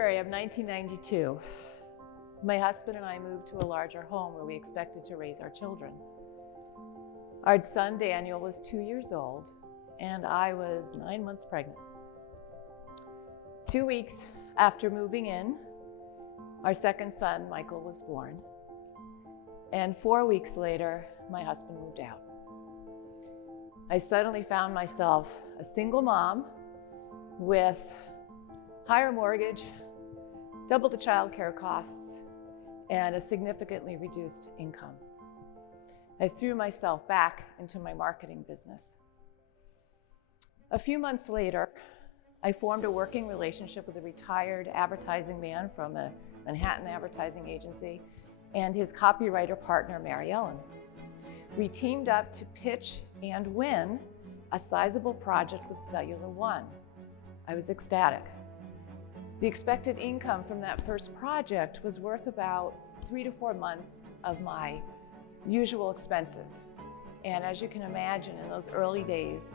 February of 1992, my husband and I moved to a larger home where we expected to raise our children. Our son Daniel was 2 years old, and I was 9 months pregnant. 2 weeks after moving in, our second son, Michael, was born. And 4 weeks later, my husband moved out. I suddenly found myself a single mom with higher mortgage, double the child care costs, and a significantly reduced income. I threw myself back into my marketing business. A few months later, I formed a working relationship with a retired advertising man from a Manhattan advertising agency and his copywriter partner, Mary Ellen. We teamed up to pitch and win a sizable project with Cellular One. I was ecstatic. The expected income from that first project was worth about 3 to 4 months of my usual expenses. And as you can imagine, in those early days,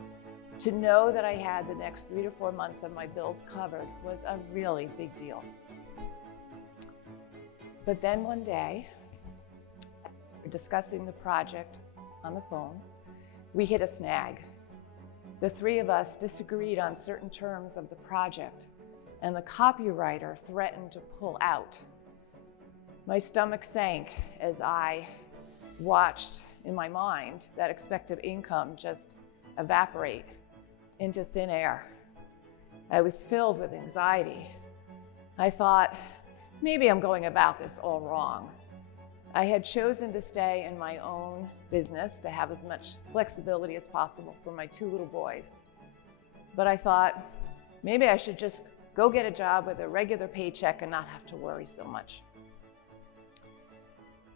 to know that I had the next 3 to 4 months of my bills covered was a really big deal. But then one day, we're discussing the project on the phone, we hit a snag. The three of us disagreed on certain terms of the project, and the copywriter threatened to pull out. My stomach sank as I watched in my mind that expected income just evaporate into thin air. I was filled with anxiety. I thought, maybe I'm going about this all wrong. I had chosen to stay in my own business to have as much flexibility as possible for my 2 little boys. But I thought, maybe I should just go get a job with a regular paycheck and not have to worry so much.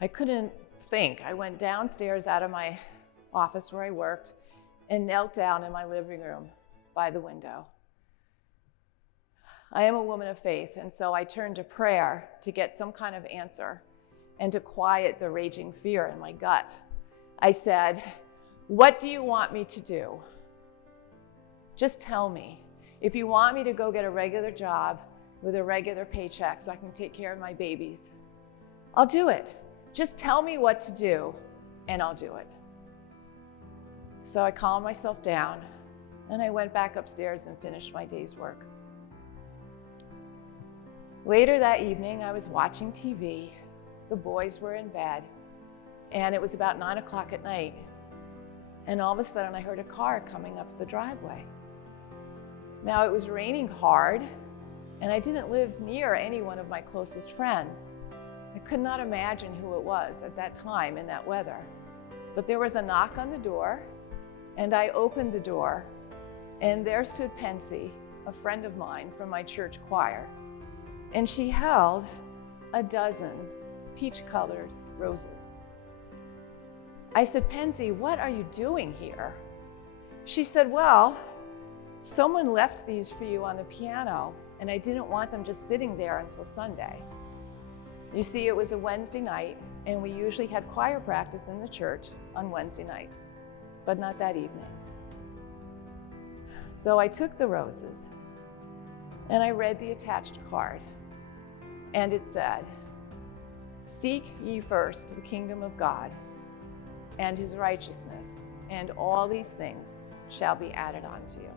I couldn't think. I went downstairs out of my office where I worked and knelt down in my living room by the window. I am a woman of faith, and so I turned to prayer to get some kind of answer and to quiet the raging fear in my gut. I said, "What do you want me to do? Just tell me. If you want me to go get a regular job with a regular paycheck so I can take care of my babies, I'll do it. Just tell me what to do and I'll do it." So I calmed myself down and I went back upstairs and finished my day's work. Later that evening, I was watching TV. The boys were in bed and it was about 9 o'clock at night. And all of a sudden I heard a car coming up the driveway. Now it was raining hard and I didn't live near any one of my closest friends. I could not imagine who it was at that time in that weather. But there was a knock on the door and I opened the door and there stood Pensy, a friend of mine from my church choir. And she held a dozen peach-colored roses. I said, "Pensy, what are you doing here?" She said, "Well, someone left these for you on the piano, and I didn't want them just sitting there until Sunday." You see, it was a Wednesday night, and we usually had choir practice in the church on Wednesday nights, but not that evening. So I took the roses, and I read the attached card, and it said, "Seek ye first the kingdom of God and his righteousness, and all these things shall be added unto you."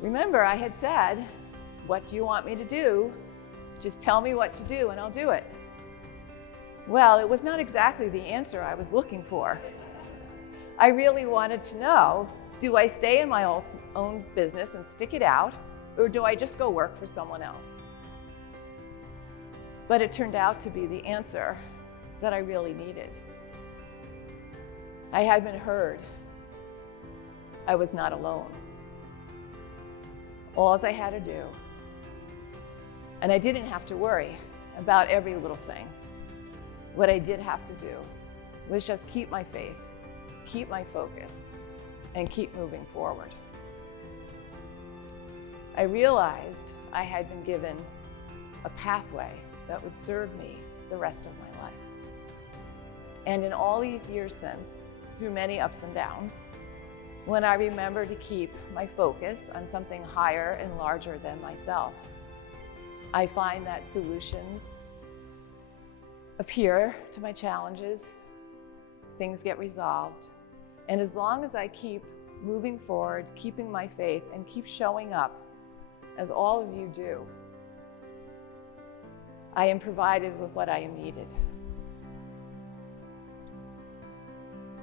Remember, I had said, "What do you want me to do? Just tell me what to do and I'll do it." Well, it was not exactly the answer I was looking for. I really wanted to know, do I stay in my own business and stick it out, or do I just go work for someone else? But it turned out to be the answer that I really needed. I had been heard. I was not alone. All I had to do, and I didn't have to worry about every little thing. What I did have to do was just keep my faith, keep my focus, and keep moving forward. I realized I had been given a pathway that would serve me the rest of my life. And in all these years since, through many ups and downs, when I remember to keep my focus on something higher and larger than myself. I find that solutions appear to my challenges, things get resolved, and as long as I keep moving forward, keeping my faith, and keep showing up, as all of you do, I am provided with what I am needed.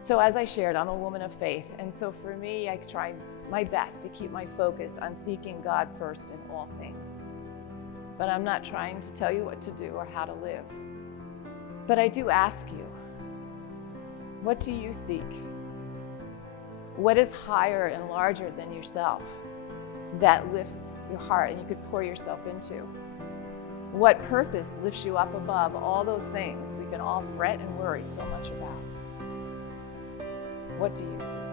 So as I shared, I'm a woman of faith, and so for me, I try my best to keep my focus on seeking God first in all things. But I'm not trying to tell you what to do or how to live. But I do ask you, what do you seek? What is higher and larger than yourself that lifts your heart and you could pour yourself into? What purpose lifts you up above all those things we can all fret and worry so much about? What do you seek?